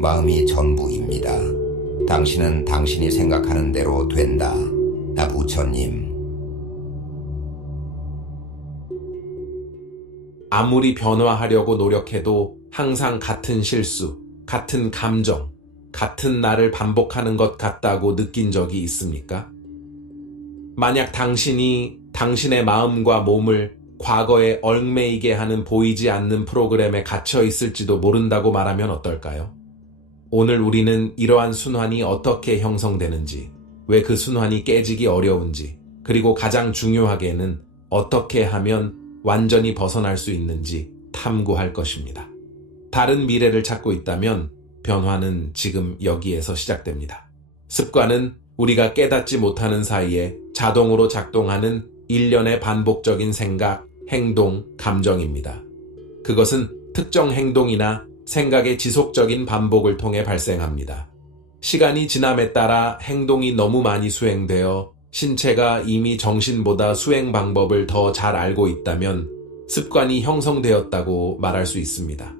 마음이 전부입니다. 당신은 당신이 생각하는 대로 된다. 나 부처님. 아무리 변화하려고 노력해도 항상 같은 실수, 같은 감정, 같은 나를 반복하는 것 같다고 느낀 적이 있습니까? 만약 당신이 당신의 마음과 몸을 과거에 얽매이게 하는 보이지 않는 프로그램에 갇혀 있을지도 모른다고 말하면 어떨까요? 오늘 우리는 이러한 순환이 어떻게 형성되는지, 왜 그 순환이 깨지기 어려운지, 그리고 가장 중요하게는 어떻게 하면 완전히 벗어날 수 있는지 탐구할 것입니다. 다른 미래를 찾고 있다면 변화는 지금 여기에서 시작됩니다. 습관은 우리가 깨닫지 못하는 사이에 자동으로 작동하는 일련의 반복적인 생각, 행동, 감정입니다. 그것은 특정 행동이나 생각의 지속적인 반복을 통해 발생합니다. 시간이 지남에 따라 행동이 너무 많이 수행되어 신체가 이미 정신보다 수행 방법을 더 잘 알고 있다면 습관이 형성되었다고 말할 수 있습니다.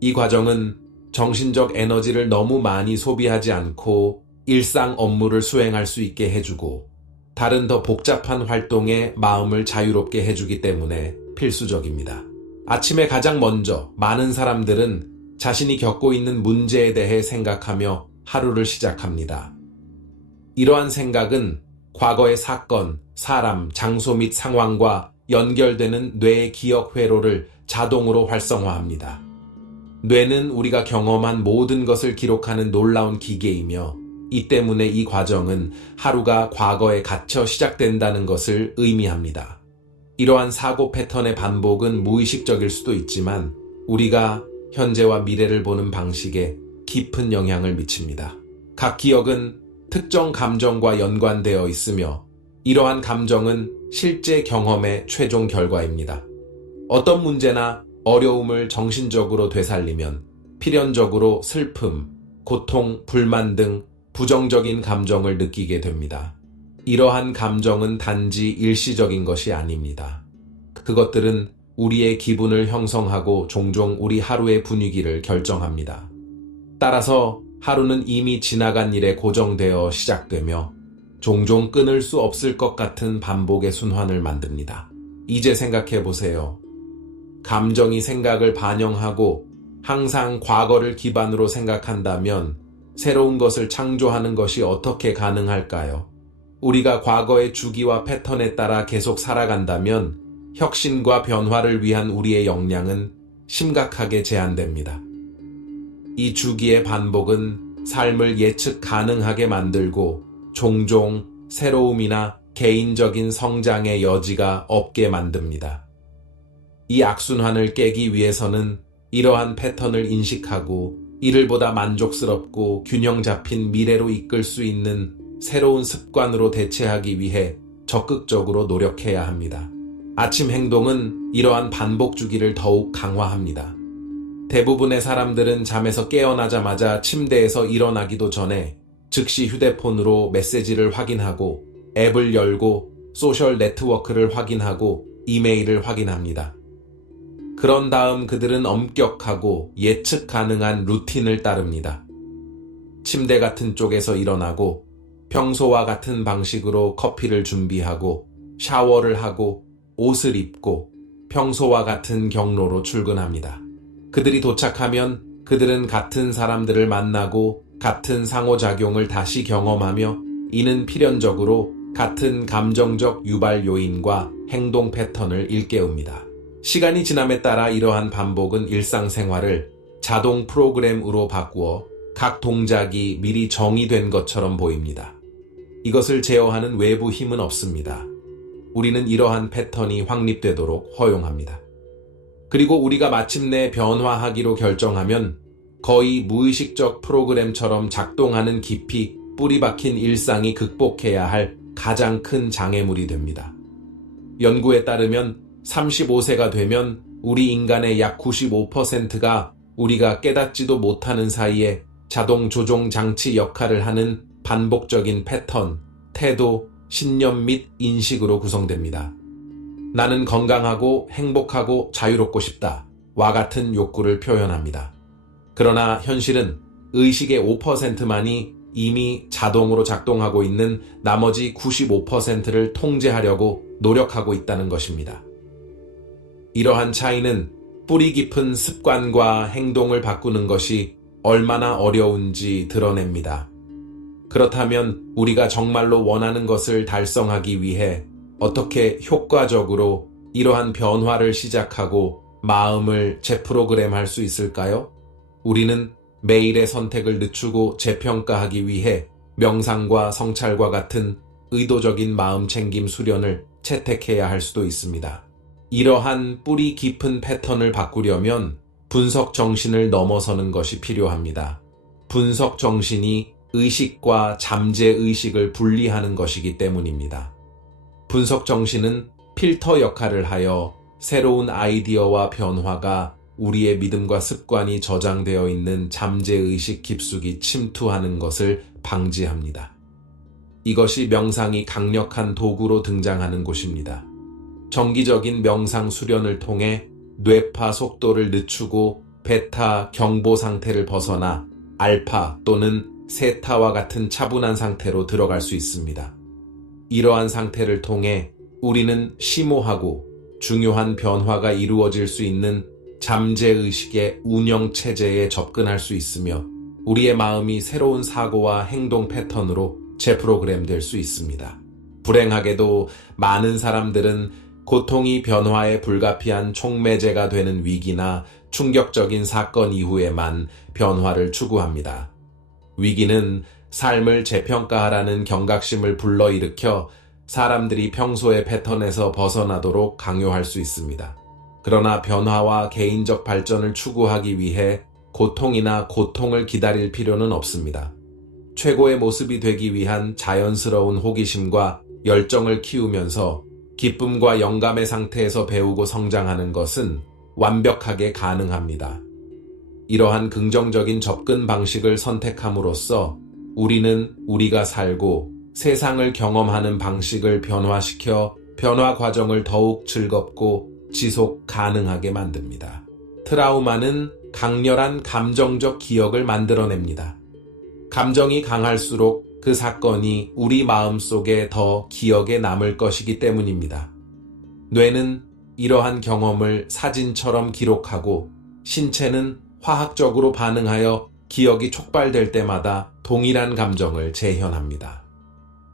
이 과정은 정신적 에너지를 너무 많이 소비하지 않고 일상 업무를 수행할 수 있게 해주고 다른 더 복잡한 활동에 마음을 자유롭게 해주기 때문에 필수적입니다. 아침에 가장 먼저 많은 사람들은 자신이 겪고 있는 문제에 대해 생각하며 하루를 시작합니다. 이러한 생각은 과거의 사건, 사람, 장소 및 상황과 연결되는 뇌의 기억 회로를 자동으로 활성화합니다. 뇌는 우리가 경험한 모든 것을 기록하는 놀라운 기계이며 이 때문에 이 과정은 하루가 과거에 갇혀 시작된다는 것을 의미합니다. 이러한 사고 패턴의 반복은 무의식적일 수도 있지만 우리가 현재와 미래를 보는 방식에 깊은 영향을 미칩니다. 각 기억은 특정 감정과 연관되어 있으며 이러한 감정은 실제 경험의 최종 결과입니다. 어떤 문제나 어려움을 정신적으로 되살리면 필연적으로 슬픔, 고통, 불만 등 부정적인 감정을 느끼게 됩니다. 이러한 감정은 단지 일시적인 것이 아닙니다. 그것들은 우리의 기분을 형성하고 종종 우리 하루의 분위기를 결정합니다. 따라서 하루는 이미 지나간 일에 고정되어 시작되며 종종 끊을 수 없을 것 같은 반복의 순환을 만듭니다. 이제 생각해 보세요. 감정이 생각을 반영하고 항상 과거를 기반으로 생각한다면 새로운 것을 창조하는 것이 어떻게 가능할까요? 우리가 과거의 주기와 패턴에 따라 계속 살아간다면 혁신과 변화를 위한 우리의 역량은 심각하게 제한됩니다. 이 주기의 반복은 삶을 예측 가능하게 만들고 종종 새로움이나 개인적인 성장의 여지가 없게 만듭니다. 이 악순환을 깨기 위해서는 이러한 패턴을 인식하고 이를 보다 만족스럽고 균형 잡힌 미래로 이끌 수 있는 새로운 습관으로 대체하기 위해 적극적으로 노력해야 합니다. 아침 행동은 이러한 반복 주기를 더욱 강화합니다. 대부분의 사람들은 잠에서 깨어나자마자 침대에서 일어나기도 전에 즉시 휴대폰으로 메시지를 확인하고 앱을 열고 소셜 네트워크를 확인하고 이메일을 확인합니다. 그런 다음 그들은 엄격하고 예측 가능한 루틴을 따릅니다. 침대 같은 쪽에서 일어나고 평소와 같은 방식으로 커피를 준비하고 샤워를 하고 옷을 입고 평소와 같은 경로로 출근합니다. 그들이 도착하면 그들은 같은 사람들을 만나고 같은 상호작용을 다시 경험하며 이는 필연적으로 같은 감정적 유발 요인과 행동 패턴을 일깨웁니다. 시간이 지남에 따라 이러한 반복은 일상생활을 자동 프로그램으로 바꾸어 각 동작이 미리 정의된 것처럼 보입니다. 이것을 제어하는 외부 힘은 없습니다. 우리는 이러한 패턴이 확립되도록 허용합니다. 그리고 우리가 마침내 변화하기로 결정하면 거의 무의식적 프로그램처럼 작동하는 깊이 뿌리 박힌 일상이 극복해야 할 가장 큰 장애물이 됩니다. 연구에 따르면 35세가 되면 우리 인간의 약 95%가 우리가 깨닫지도 못하는 사이에 자동 조종 장치 역할을 하는 반복적인 패턴, 태도, 신념 및 인식으로 구성됩니다. 나는 건강하고 행복하고 자유롭고 싶다. 와 같은 욕구를 표현합니다. 그러나 현실은 의식의 5%만이 이미 자동으로 작동하고 있는 나머지 95%를 통제하려고 노력하고 있다는 것입니다. 이러한 차이는 뿌리 깊은 습관과 행동을 바꾸는 것이 얼마나 어려운지 드러냅니다. 그렇다면 우리가 정말로 원하는 것을 달성하기 위해 어떻게 효과적으로 이러한 변화를 시작하고 마음을 재프로그램할 수 있을까요? 우리는 매일의 선택을 늦추고 재평가하기 위해 명상과 성찰과 같은 의도적인 마음 챙김 수련을 채택해야 할 수도 있습니다. 이러한 뿌리 깊은 패턴을 바꾸려면 분석 정신을 넘어서는 것이 필요합니다. 분석 정신이 의식과 잠재 의식을 분리하는 것이기 때문입니다. 분석 정신은 필터 역할을 하여 새로운 아이디어와 변화가 우리의 믿음과 습관이 저장되어 있는 잠재의식 깊숙이 침투하는 것을 방지합니다. 이것이 명상이 강력한 도구로 등장하는 곳입니다. 정기적인 명상 수련을 통해 뇌파 속도를 늦추고 베타 경보 상태를 벗어나 알파 또는 세타와 같은 차분한 상태로 들어갈 수 있습니다. 이러한 상태를 통해 우리는 심오하고 중요한 변화가 이루어질 수 있는 잠재의식의 운영체제에 접근할 수 있으며 우리의 마음이 새로운 사고와 행동 패턴으로 재프로그램될 수 있습니다. 불행하게도 많은 사람들은 고통이 변화에 불가피한 촉매제가 되는 위기나 충격적인 사건 이후에만 변화를 추구합니다. 위기는 삶을 재평가하라는 경각심을 불러일으켜 사람들이 평소의 패턴에서 벗어나도록 강요할 수 있습니다. 그러나 변화와 개인적 발전을 추구하기 위해 고통을 기다릴 필요는 없습니다. 최고의 모습이 되기 위한 자연스러운 호기심과 열정을 키우면서 기쁨과 영감의 상태에서 배우고 성장하는 것은 완벽하게 가능합니다. 이러한 긍정적인 접근 방식을 선택함으로써 우리는 우리가 살고 세상을 경험하는 방식을 변화시켜 변화 과정을 더욱 즐겁고 지속 가능하게 만듭니다. 트라우마는 강렬한 감정적 기억을 만들어냅니다. 감정이 강할수록 그 사건이 우리 마음속에 더 기억에 남을 것이기 때문입니다. 뇌는 이러한 경험을 사진처럼 기록하고 신체는 화학적으로 반응하여 기억이 촉발될 때마다 동일한 감정을 재현합니다.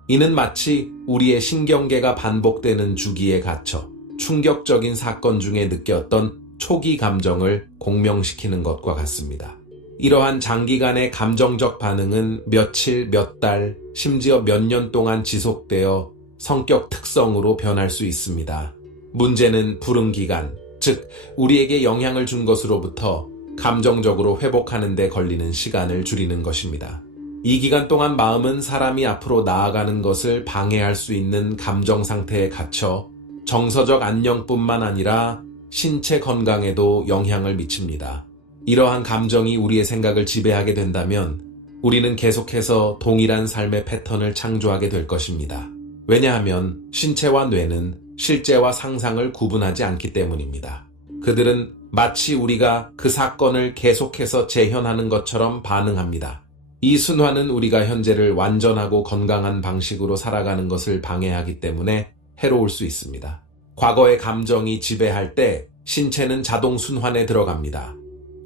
이는 마치 우리의 신경계가 반복되는 주기에 갇혀 충격적인 사건 중에 느꼈던 초기 감정을 공명시키는 것과 같습니다. 이러한 장기간의 감정적 반응은 며칠, 몇 달, 심지어 몇 년 동안 지속되어 성격 특성으로 변할 수 있습니다. 문제는 불응 기간, 즉 우리에게 영향을 준 것으로부터 감정적으로 회복하는 데 걸리는 시간을 줄이는 것입니다. 이 기간 동안 마음은 사람이 앞으로 나아가는 것을 방해할 수 있는 감정 상태에 갇혀 정서적 안녕뿐만 아니라 신체 건강에도 영향을 미칩니다. 이러한 감정이 우리의 생각을 지배하게 된다면 우리는 계속해서 동일한 삶의 패턴을 창조하게 될 것입니다. 왜냐하면 신체와 뇌는 실제와 상상을 구분하지 않기 때문입니다. 그들은 마치 우리가 그 사건을 계속해서 재현하는 것처럼 반응합니다. 이 순환은 우리가 현재를 완전하고 건강한 방식으로 살아가는 것을 방해하기 때문에 해로울 수 있습니다. 과거의 감정이 지배할 때 신체는 자동 순환에 들어갑니다.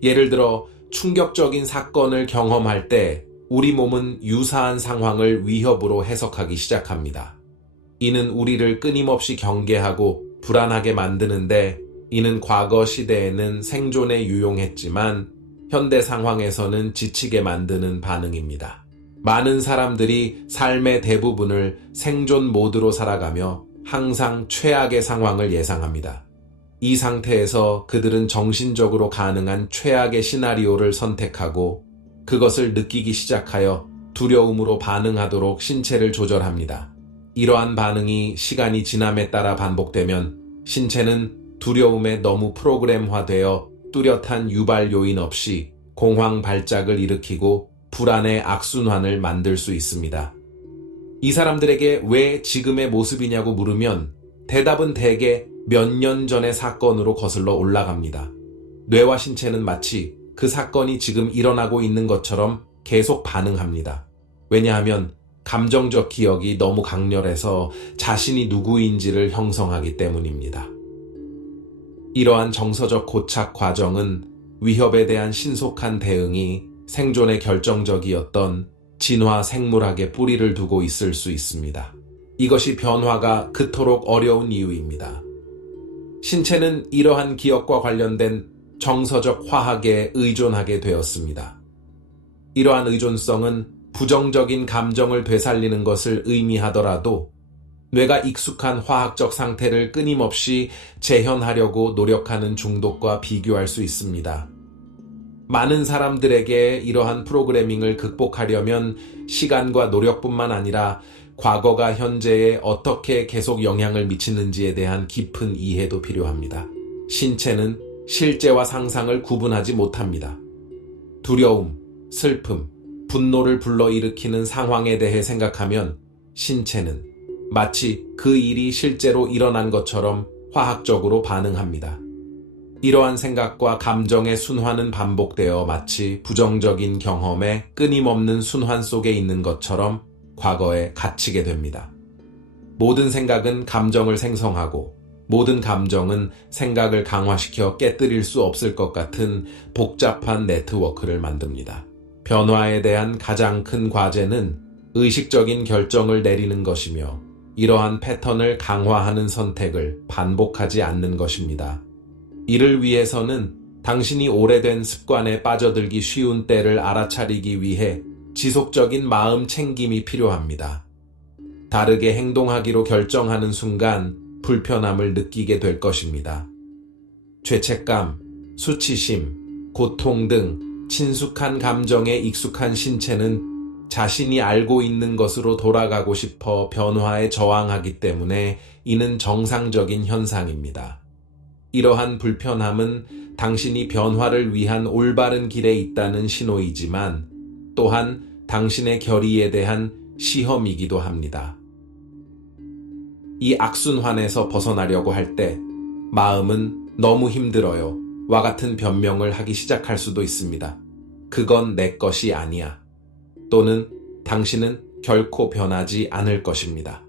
예를 들어 충격적인 사건을 경험할 때 우리 몸은 유사한 상황을 위협으로 해석하기 시작합니다. 이는 우리를 끊임없이 경계하고 불안하게 만드는데 이는 과거 시대에는 생존에 유용했지만 현대 상황에서는 지치게 만드는 반응입니다. 많은 사람들이 삶의 대부분을 생존 모드로 살아가며 항상 최악의 상황을 예상합니다. 이 상태에서 그들은 정신적으로 가능한 최악의 시나리오를 선택하고 그것을 느끼기 시작하여 두려움으로 반응하도록 신체를 조절합니다. 이러한 반응이 시간이 지남에 따라 반복되면 신체는 두려움에 너무 프로그램화되어 뚜렷한 유발 요인 없이 공황 발작을 일으키고 불안의 악순환을 만들 수 있습니다. 이 사람들에게 왜 지금의 모습이냐고 물으면 대답은 대개 몇 년 전의 사건으로 거슬러 올라갑니다. 뇌와 신체는 마치 그 사건이 지금 일어나고 있는 것처럼 계속 반응합니다. 왜냐하면 감정적 기억이 너무 강렬해서 자신이 누구인지를 형성하기 때문입니다. 이러한 정서적 고착 과정은 위협에 대한 신속한 대응이 생존에 결정적이었던 진화 생물학에 뿌리를 두고 있을 수 있습니다. 이것이 변화가 그토록 어려운 이유입니다. 신체는 이러한 기억과 관련된 정서적 화학에 의존하게 되었습니다. 이러한 의존성은 부정적인 감정을 되살리는 것을 의미하더라도 뇌가 익숙한 화학적 상태를 끊임없이 재현하려고 노력하는 중독과 비교할 수 있습니다. 많은 사람들에게 이러한 프로그래밍을 극복하려면 시간과 노력뿐만 아니라 과거가 현재에 어떻게 계속 영향을 미치는지에 대한 깊은 이해도 필요합니다. 신체는 실제와 상상을 구분하지 못합니다. 두려움, 슬픔, 분노를 불러일으키는 상황에 대해 생각하면 신체는 마치 그 일이 실제로 일어난 것처럼 화학적으로 반응합니다. 이러한 생각과 감정의 순환은 반복되어 마치 부정적인 경험의 끊임없는 순환 속에 있는 것처럼 과거에 갇히게 됩니다. 모든 생각은 감정을 생성하고 모든 감정은 생각을 강화시켜 깨뜨릴 수 없을 것 같은 복잡한 네트워크를 만듭니다. 변화에 대한 가장 큰 과제는 의식적인 결정을 내리는 것이며 이러한 패턴을 강화하는 선택을 반복하지 않는 것입니다. 이를 위해서는 당신이 오래된 습관에 빠져들기 쉬운 때를 알아차리기 위해 지속적인 마음 챙김이 필요합니다. 다르게 행동하기로 결정하는 순간 불편함을 느끼게 될 것입니다. 죄책감, 수치심, 고통 등 친숙한 감정에 익숙한 신체는 자신이 알고 있는 것으로 돌아가고 싶어 변화에 저항하기 때문에 이는 정상적인 현상입니다. 이러한 불편함은 당신이 변화를 위한 올바른 길에 있다는 신호이지만 또한 당신의 결의에 대한 시험이기도 합니다. 이 악순환에서 벗어나려고 할 때 마음은 너무 힘들어요 와 같은 변명을 하기 시작할 수도 있습니다. 그건 내 것이 아니야. 또는 당신은 결코 변하지 않을 것입니다.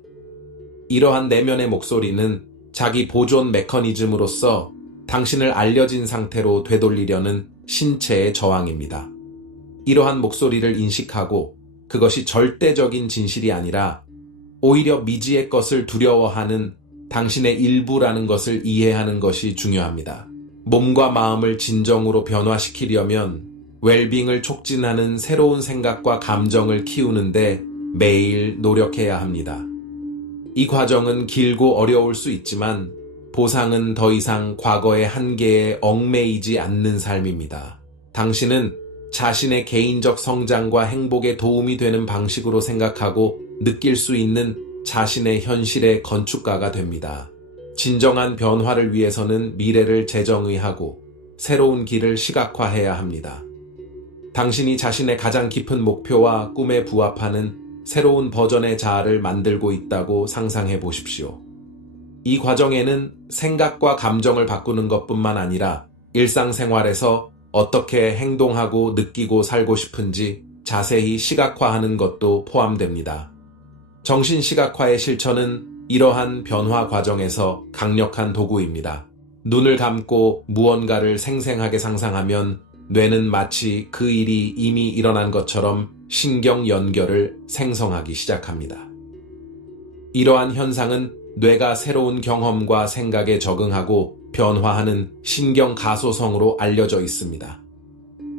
이러한 내면의 목소리는 자기 보존 메커니즘으로서 당신을 알려진 상태로 되돌리려는 신체의 저항입니다. 이러한 목소리를 인식하고 그것이 절대적인 진실이 아니라 오히려 미지의 것을 두려워하는 당신의 일부라는 것을 이해하는 것이 중요합니다. 몸과 마음을 진정으로 변화시키려면 웰빙을 촉진하는 새로운 생각과 감정을 키우는데 매일 노력해야 합니다. 이 과정은 길고 어려울 수 있지만 보상은 더 이상 과거의 한계에 얽매이지 않는 삶입니다. 당신은 자신의 개인적 성장과 행복에 도움이 되는 방식으로 생각하고 느낄 수 있는 자신의 현실의 건축가가 됩니다. 진정한 변화를 위해서는 미래를 재정의하고 새로운 길을 시각화해야 합니다. 당신이 자신의 가장 깊은 목표와 꿈에 부합하는 새로운 버전의 자아를 만들고 있다고 상상해 보십시오. 이 과정에는 생각과 감정을 바꾸는 것뿐만 아니라 일상생활에서 어떻게 행동하고 느끼고 살고 싶은지 자세히 시각화하는 것도 포함됩니다. 정신시각화의 실천은 이러한 변화 과정에서 강력한 도구입니다. 눈을 감고 무언가를 생생하게 상상하면 뇌는 마치 그 일이 이미 일어난 것처럼 신경 연결을 생성하기 시작합니다. 이러한 현상은 뇌가 새로운 경험과 생각에 적응하고 변화하는 신경 가소성으로 알려져 있습니다.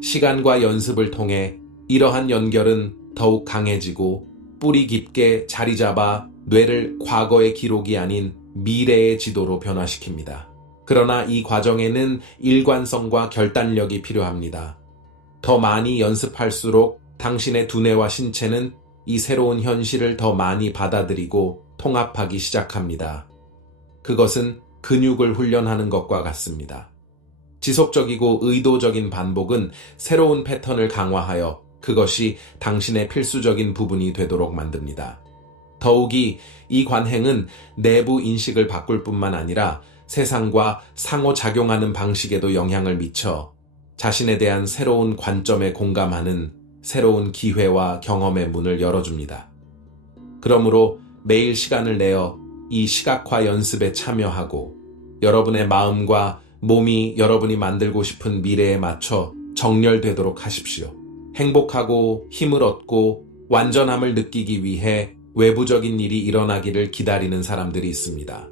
시간과 연습을 통해 이러한 연결은 더욱 강해지고 뿌리 깊게 자리 잡아 뇌를 과거의 기록이 아닌 미래의 지도로 변화시킵니다. 그러나 이 과정에는 일관성과 결단력이 필요합니다. 더 많이 연습할수록 당신의 두뇌와 신체는 이 새로운 현실을 더 많이 받아들이고 통합하기 시작합니다. 그것은 근육을 훈련하는 것과 같습니다. 지속적이고 의도적인 반복은 새로운 패턴을 강화하여 그것이 당신의 필수적인 부분이 되도록 만듭니다. 더욱이 이 관행은 내부 인식을 바꿀 뿐만 아니라 세상과 상호작용하는 방식에도 영향을 미쳐 자신에 대한 새로운 관점에 공감하는 새로운 기회와 경험의 문을 열어줍니다. 그러므로 매일 시간을 내어 이 시각화 연습에 참여하고 여러분의 마음과 몸이 여러분이 만들고 싶은 미래에 맞춰 정렬되도록 하십시오. 행복하고 힘을 얻고 완전함을 느끼기 위해 외부적인 일이 일어나기를 기다리는 사람들이 있습니다.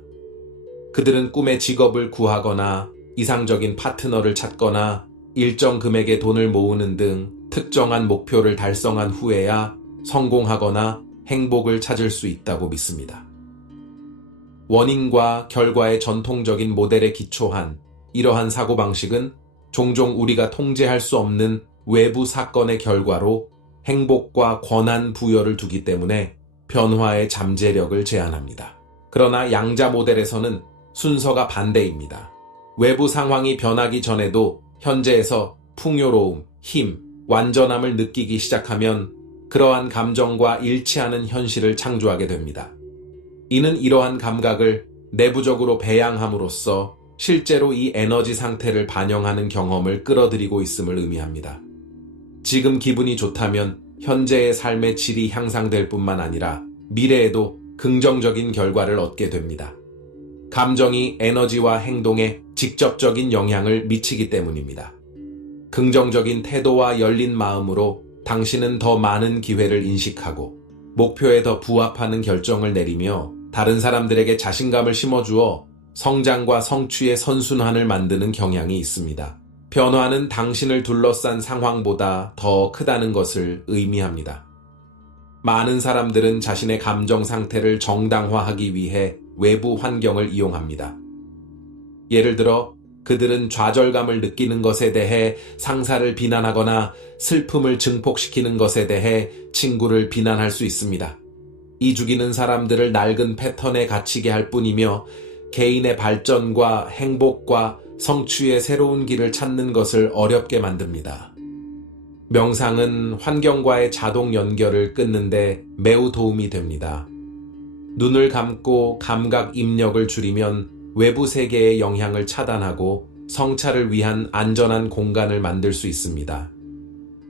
그들은 꿈의 직업을 구하거나 이상적인 파트너를 찾거나 일정 금액의 돈을 모으는 등 특정한 목표를 달성한 후에야 성공하거나 행복을 찾을 수 있다고 믿습니다. 원인과 결과의 전통적인 모델에 기초한 이러한 사고방식은 종종 우리가 통제할 수 없는 외부 사건의 결과로 행복과 권한 부여를 두기 때문에 변화의 잠재력을 제한합니다. 그러나 양자 모델에서는 순서가 반대입니다. 외부 상황이 변하기 전에도 현재에서 풍요로움, 힘, 완전함을 느끼기 시작하면 그러한 감정과 일치하는 현실을 창조하게 됩니다. 이는 이러한 감각을 내부적으로 배양함으로써 실제로 이 에너지 상태를 반영하는 경험을 끌어들이고 있음을 의미합니다. 지금 기분이 좋다면 현재의 삶의 질이 향상될 뿐만 아니라 미래에도 긍정적인 결과를 얻게 됩니다. 감정이 에너지와 행동에 직접적인 영향을 미치기 때문입니다. 긍정적인 태도와 열린 마음으로 당신은 더 많은 기회를 인식하고 목표에 더 부합하는 결정을 내리며 다른 사람들에게 자신감을 심어주어 성장과 성취의 선순환을 만드는 경향이 있습니다. 변화는 당신을 둘러싼 상황보다 더 크다는 것을 의미합니다. 많은 사람들은 자신의 감정 상태를 정당화하기 위해 외부 환경을 이용합니다. 예를 들어 그들은 좌절감을 느끼는 것에 대해 상사를 비난하거나 슬픔을 증폭시키는 것에 대해 친구를 비난할 수 있습니다. 이 죽이는 사람들을 낡은 패턴에 갇히게 할 뿐이며 개인의 발전과 행복과 성취의 새로운 길을 찾는 것을 어렵게 만듭니다. 명상은 환경과의 자동 연결을 끊는데 매우 도움이 됩니다. 눈을 감고 감각 입력을 줄이면 외부 세계의 영향을 차단하고 성찰을 위한 안전한 공간을 만들 수 있습니다.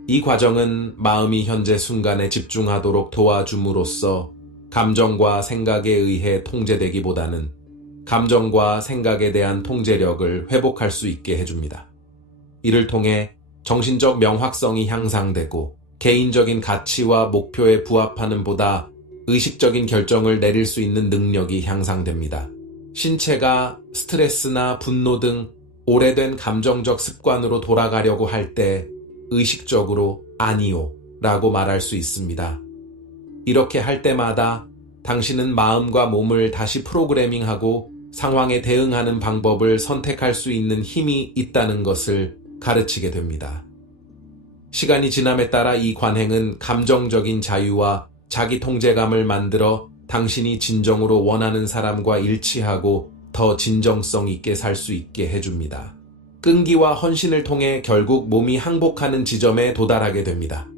이 과정은 마음이 현재 순간에 집중하도록 도와줌으로써 감정과 생각에 의해 통제되기보다는 감정과 생각에 대한 통제력을 회복할 수 있게 해줍니다. 이를 통해 정신적 명확성이 향상되고 개인적인 가치와 목표에 부합하는 보다 의식적인 결정을 내릴 수 있는 능력이 향상됩니다. 신체가 스트레스나 분노 등 오래된 감정적 습관으로 돌아가려고 할 때 의식적으로 아니요 라고 말할 수 있습니다. 이렇게 할 때마다 당신은 마음과 몸을 다시 프로그래밍하고 상황에 대응하는 방법을 선택할 수 있는 힘이 있다는 것을 가르치게 됩니다. 시간이 지남에 따라 이 관행은 감정적인 자유와 자기 통제감을 만들어 당신이 진정으로 원하는 사람과 일치하고 더 진정성 있게 살 수 있게 해줍니다. 끈기와 헌신을 통해 결국 몸이 항복하는 지점에 도달하게 됩니다.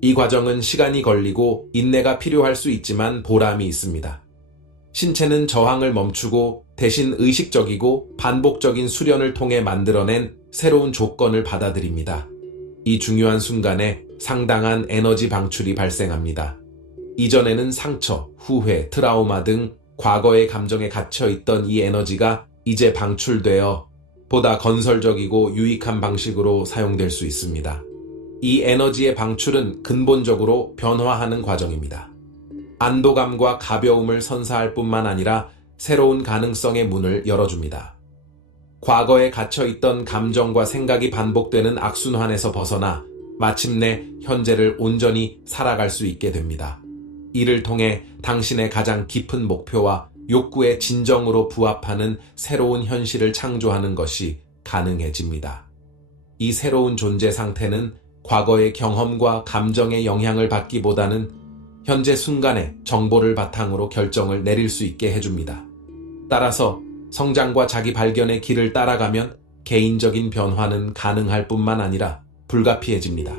이 과정은 시간이 걸리고 인내가 필요할 수 있지만 보람이 있습니다. 신체는 저항을 멈추고 대신 의식적이고 반복적인 수련을 통해 만들어낸 새로운 조건을 받아들입니다. 이 중요한 순간에 상당한 에너지 방출이 발생합니다. 이전에는 상처, 후회, 트라우마 등 과거의 감정에 갇혀있던 이 에너지가 이제 방출되어 보다 건설적이고 유익한 방식으로 사용될 수 있습니다. 이 에너지의 방출은 근본적으로 변화하는 과정입니다. 안도감과 가벼움을 선사할 뿐만 아니라 새로운 가능성의 문을 열어줍니다. 과거에 갇혀있던 감정과 생각이 반복되는 악순환에서 벗어나 마침내 현재를 온전히 살아갈 수 있게 됩니다. 이를 통해 당신의 가장 깊은 목표와 욕구의 진정으로 부합하는 새로운 현실을 창조하는 것이 가능해집니다. 이 새로운 존재 상태는 과거의 경험과 감정의 영향을 받기보다는 현재 순간의 정보를 바탕으로 결정을 내릴 수 있게 해줍니다. 따라서 성장과 자기 발견의 길을 따라가면 개인적인 변화는 가능할 뿐만 아니라 불가피해집니다.